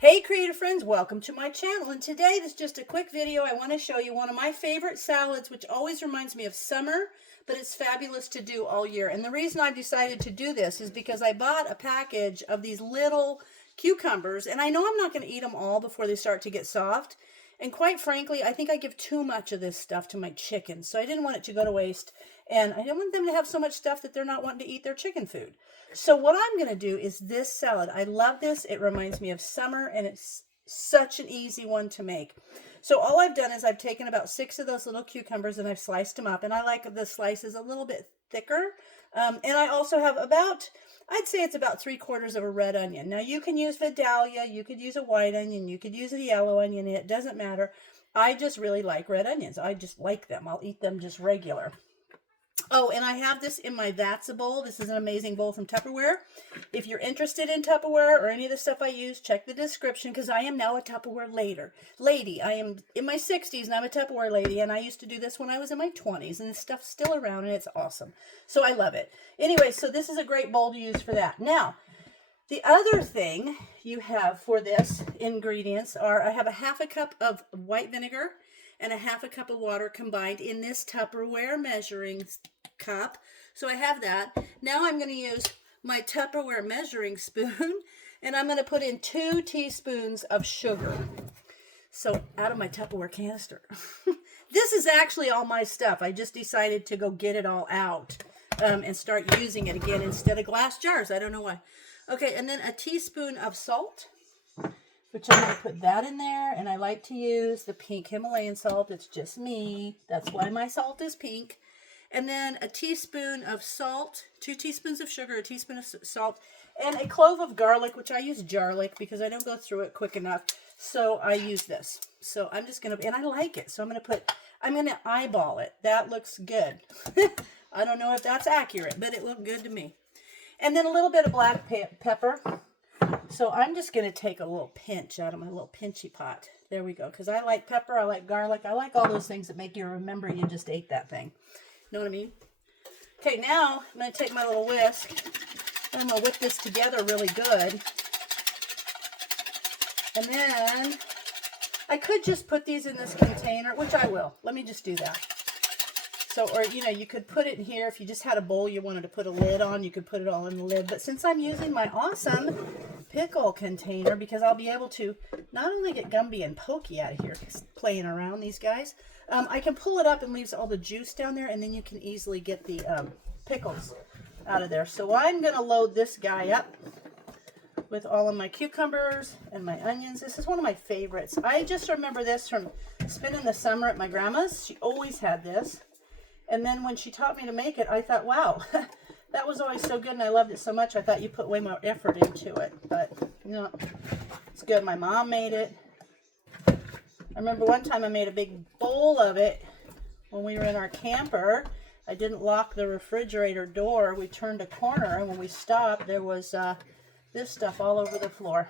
Hey creative friends, welcome to my channel, and today this is just a quick video. I want to show you one of my favorite salads, which always reminds me of summer, but it's fabulous to do all year. And the reason I've decided to do this is because I bought a package of these little cucumbers, and I know I'm not going to eat them all before they start to get soft. And quite frankly, I think I give too much of this stuff to my chickens, so I didn't want it to go to waste. And I don't want them to have so much stuff that they're not wanting to eat their chicken food. So what I'm going to do is this salad. I love this. It reminds me of summer, and it's such an easy one to make. So all I've done is I've taken about 6 of those little cucumbers and I've sliced them up. And I like the slices a little bit thicker. And I also have I'd say it's about 3/4 of a red onion. Now you can use Vidalia, you could use a white onion, you could use a yellow onion. It doesn't matter. I just really like red onions. I just like them. I'll eat them just regular. Oh, and I have this in my That's bowl. This is an amazing bowl from Tupperware. If you're interested in Tupperware or any of the stuff I use, check the description, because I am now a Tupperware lady. I am in my 60s and I'm a Tupperware lady, and I used to do this when I was in my 20s, and this stuff's still around and it's awesome. So I love it. Anyway, so this is a great bowl to use for that. Now, the other thing you have for this ingredients are, I have a 1/2 cup of white vinegar and a 1/2 cup of water combined in this Tupperware measuring cup. So I have that. Now I'm going to use my Tupperware measuring spoon, and I'm going to put in 2 teaspoons of sugar. So out of my Tupperware canister. This is actually all my stuff. I just decided to go get it all out and start using it again instead of glass jars. I don't know why. Okay, and then a teaspoon of salt, which I'm going to put that in there. And I like to use the pink Himalayan salt. It's just me. That's why my salt is pink. And then a teaspoon of salt, 2 teaspoons of sugar, a teaspoon of salt, and a clove of garlic, which I use garlic because I don't go through it quick enough. So I use this. So I'm just going to, and I like it. So I'm going to eyeball it. That looks good. I don't know if that's accurate, but it looked good to me. And then a little bit of black pepper. So I'm just going to take a little pinch out of my little pinchy pot. There we go. Because I like pepper, I like garlic, I like all those things that make you remember you just ate that thing. Know what I mean? Okay, now I'm going to take my little whisk. And I'm going to whip this together really good. And then I could just put these in this container, which I will. Let me just do that. So, or, you could put it in here. If you just had a bowl you wanted to put a lid on, you could put it all in the lid. But since I'm using my awesome pickle container, because I'll be able to not only get Gumby and Pokey out of here playing around, these guys, I can pull it up and leaves all the juice down there, and then you can easily get the pickles out of there. So I'm going to load this guy up with all of my cucumbers and my onions. This is one of my favorites. I just remember this from spending the summer at my grandma's. She always had this. And then when she taught me to make it, I thought, wow, that was always so good, and I loved it so much, I thought you put way more effort into it. But, it's good. My mom made it. I remember one time I made a big bowl of it when we were in our camper. I didn't lock the refrigerator door. We turned a corner, and when we stopped, there was this stuff all over the floor.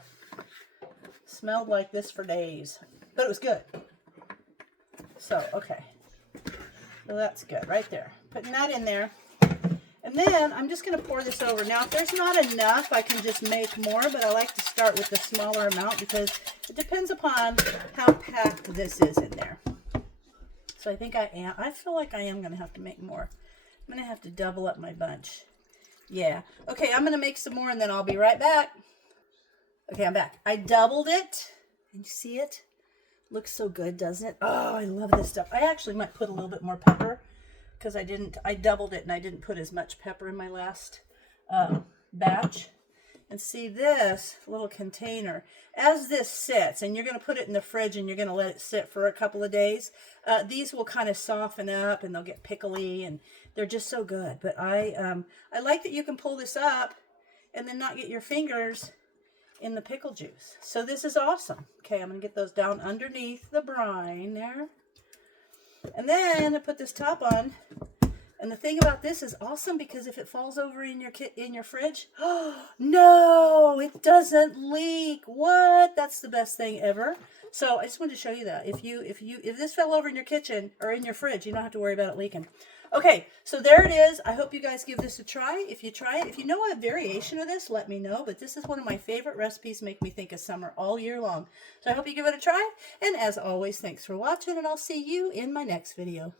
Smelled like this for days, but it was good. So, okay. So that's good right there. Putting that in there. And then I'm just going to pour this over. Now, if there's not enough, I can just make more, but I like to start with the smaller amount because it depends upon how packed this is in there. So I think I feel like I am going to have to make more. I'm going to have to double up my bunch. Yeah. Okay, I'm going to make some more, and then I'll be right back. Okay, I'm back. I doubled it. Can you see it? Looks so good, doesn't it? Oh, I love this stuff. I actually might put a little bit more pepper because I doubled it and I didn't put as much pepper in my last batch. And see this little container, as this sits, and you're going to put it in the fridge and you're going to let it sit for a couple of days, these will kind of soften up and they'll get pickly, and they're just so good. But I like that you can pull this up and then not get your fingers in the pickle juice. So this is awesome. Okay, I'm going to get those down underneath the brine there. And then I put this top on. And the thing about this is awesome because if it falls over in your fridge, oh no, it doesn't leak. What? That's the best thing ever. So I just wanted to show you that. If this fell over in your kitchen or in your fridge, you don't have to worry about it leaking. Okay, so there it is. I hope you guys give this a try. If you try it, if you know a variation of this, let me know. But this is one of my favorite recipes, make me think of summer all year long. So I hope you give it a try. And as always, thanks for watching, and I'll see you in my next video.